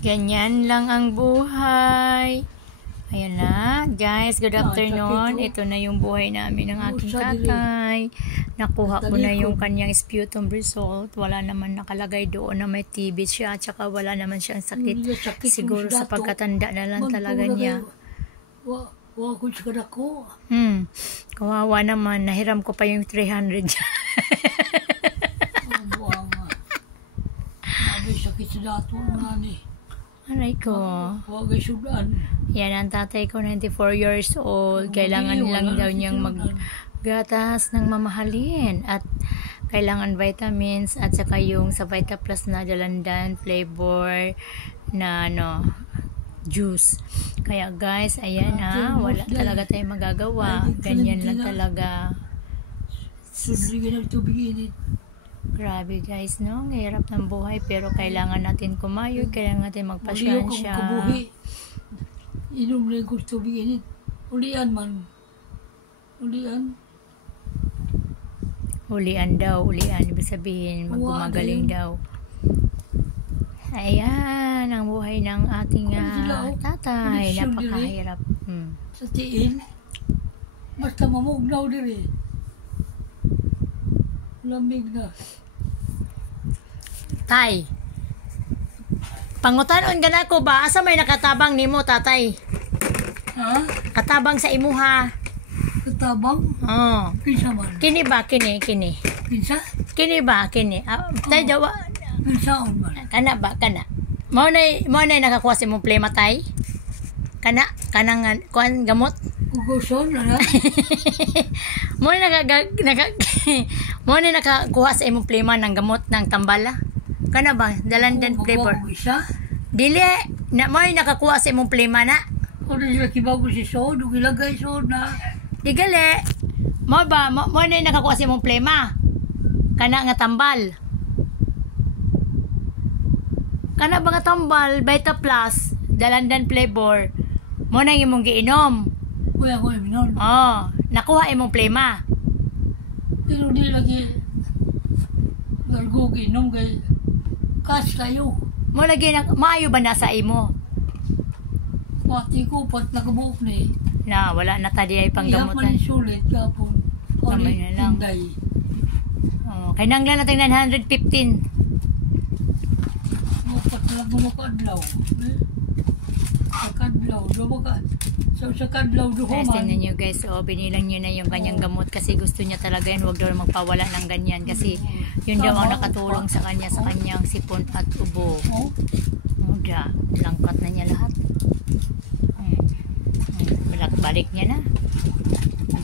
Ganyan lang ang buhay. Ayan na, guys, good afternoon. Ito na yung buhay namin ng aking tatay. Nakuha ko na yung kanyang sputum result. Wala naman nakalagay doon na may TB siya, at saka wala naman siyang sakit. Siguro sa pagkatanda na lang talaga niya. Kawawa naman, nahiram ko pa yung 300 niya. Sakit sa dato nga ni. Aray ko. Yan ang tatay ko, 94 years old. Kailangan lang daw niyang maggatas ng mamahalin. At kailangan vitamins. At saka yung sa Vita Plus na dalandan flavor na juice. Kaya guys, ayan wala talaga tayong magagawa. Ganyan lang talaga. Grabe guys, no? Hirap ng buhay, pero kailangan natin kumayod, kailangan natin magpasyansya. Inom lang ko tubig init. Ulian man. Ulian. Ulian daw, ulian. Ibig sabihin, magumagaling daw. Ayan, ang buhay ng ating tatay. Napakahirap. Sa tiin, basta mamugnaw diri. Lamig na. Tay, pangutanon ka na ko ba? Asa may nakatabang nimo, tatay? Ha? Katabang sa imuha. Katabang? Oo. Pinsa man? Kini ba? Kini. Pinsa? Kini ba? Kini. Tay, dawa. Pinsaon man? Kana ba? Kana. Mo na nakakuha si mong plema, tay? Kanang gamot? Uguson, ano? Mo na nakakuha sa imong plema ng gamot ng tambala? Kana ba? Dalandan flavor. Dili, mo na nakakuha sa imong plema na? Ano sila kibago si Sod? Ilagay Sod na? Di gali. Mo na nakakuha sa imong plema? Kana nga tambal. Kana ba nga tambal? Vita Plus, dalandan flavor. Mo na imong giinom. Kuya ko iminon. Nakuha imong plema. Pero di lagi galgo ginom kay kas kayo. Mo lagi maayo ba na sa imo? Pati ko pat nakabuok ni. Na wala na tadi ay panggamutan. Iya sulit kapon. Kamay na lang. Kay nanglan natin 915. Pat na mo kadlaw. Kadlaw do ka. Sa kadlaw do man. Tingnan niyo guys, binilang niyo na yung kanyang gamot kasi gusto niya talaga yan, wag daw magpawala ng ganyan kasi yun daw ang nakatulong sa kanya sa kanyang sipon at ubo. Muda, langkat na niya lahat. Balik niya na.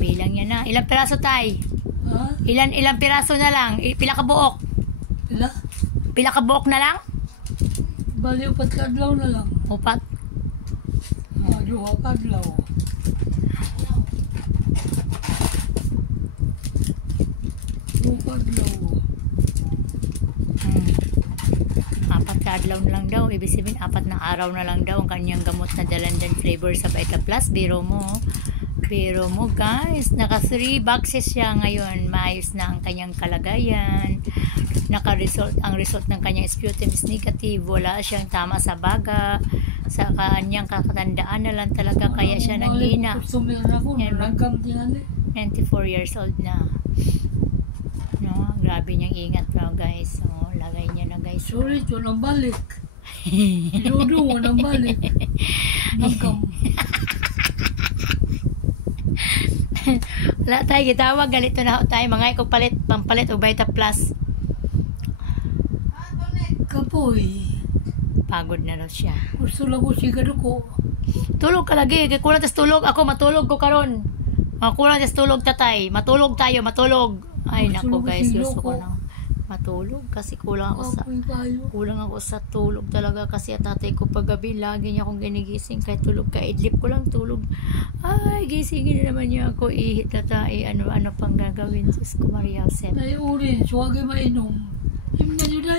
Bilang niya na. Ilang piraso tay? Ilang piraso na lang? Pila ka buok? Pila ka buok na lang? Bali upat kadlaw na lang. Upat? Duha kadlaw. Apat kadlaw na lang daw. Ibig sabihin, 4 na araw na lang daw ang kanyang gamot na dalandan flavor sa Vita Plus. Biro mo guys. Naka 3 boxes siya ngayon. Maayos na ang kanyang kalagayan. Ang result ng kanyang sputum is negative. Wala siyang tama sa baga. Sa kanyang kakatandaan na lang talaga kaya siya nanghina. 94 years old na. Grabe niyang ingat raw guys. Lagay niya na guys. Sorry, ito nang balik. Inudo mo nang balik. Nagkam. Wala tayo gitawag. Galito na tayo. Mga ikaw pampalit o Vita Plus. Kapoy. Pagod na raw siya. Gusto lang ko sigado ko. Tulog ka lagi. Kulang tas tulog. Ako matulog ko karon. Kulang tas tulog tatay. Matulog tayo. Matulog. Ay nako guys. Gusto ko na matulog. Kasi kulang ako sa tulog talaga. Kasi at tatay ko paggabi lagi niya akong ginigising. Kahit tulog ka. Idlip ko lang tulog. Ay gisingin na naman niya ako. Tatay. Ano pang gagawin. Sus ko Maria Josep. Ay urin. Suwagay mainom. Himna nyo na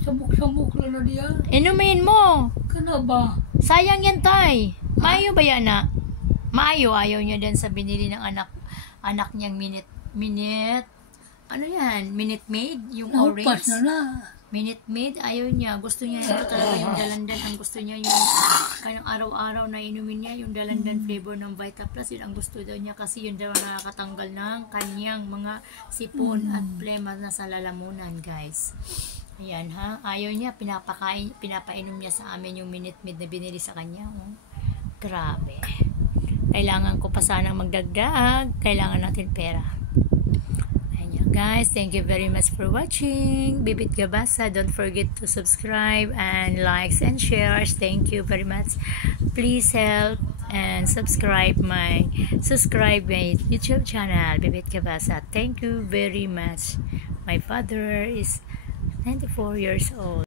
Samok-samok lang na diya. Inumin mo. Kana ba? Sayang yan tay. Maayo ba yan na? Maayo. Ayaw niya din sa binili ng anak niyang minute. Ano yan? Minute Maid? Yung orange? Naupas na na. Minute Maid, ayaw niya. Gusto niya ito talaga yung Dalandan. Ang gusto niya yung kanyang araw-araw na inumin niya yung Dalandan flavor ng Vita Plus. Yun ang gusto daw niya kasi yun daw nakakatanggal ng kanyang mga sipon at plema na sa lalamunan, guys. Ayan ha. Ayaw niya. Pinapainom niya sa amin yung Minute Maid na binili sa kanya. Oh. Grabe. Kailangan ko pa sanang magdagdag. Kailangan natin pera. Guys, thank you very much for watching Bibit Gabasa. Don't forget to subscribe and likes and shares. Thank you very much. Please help and subscribe my YouTube channel Bibit Gabasa. Thank you very much. My father is 94 years old.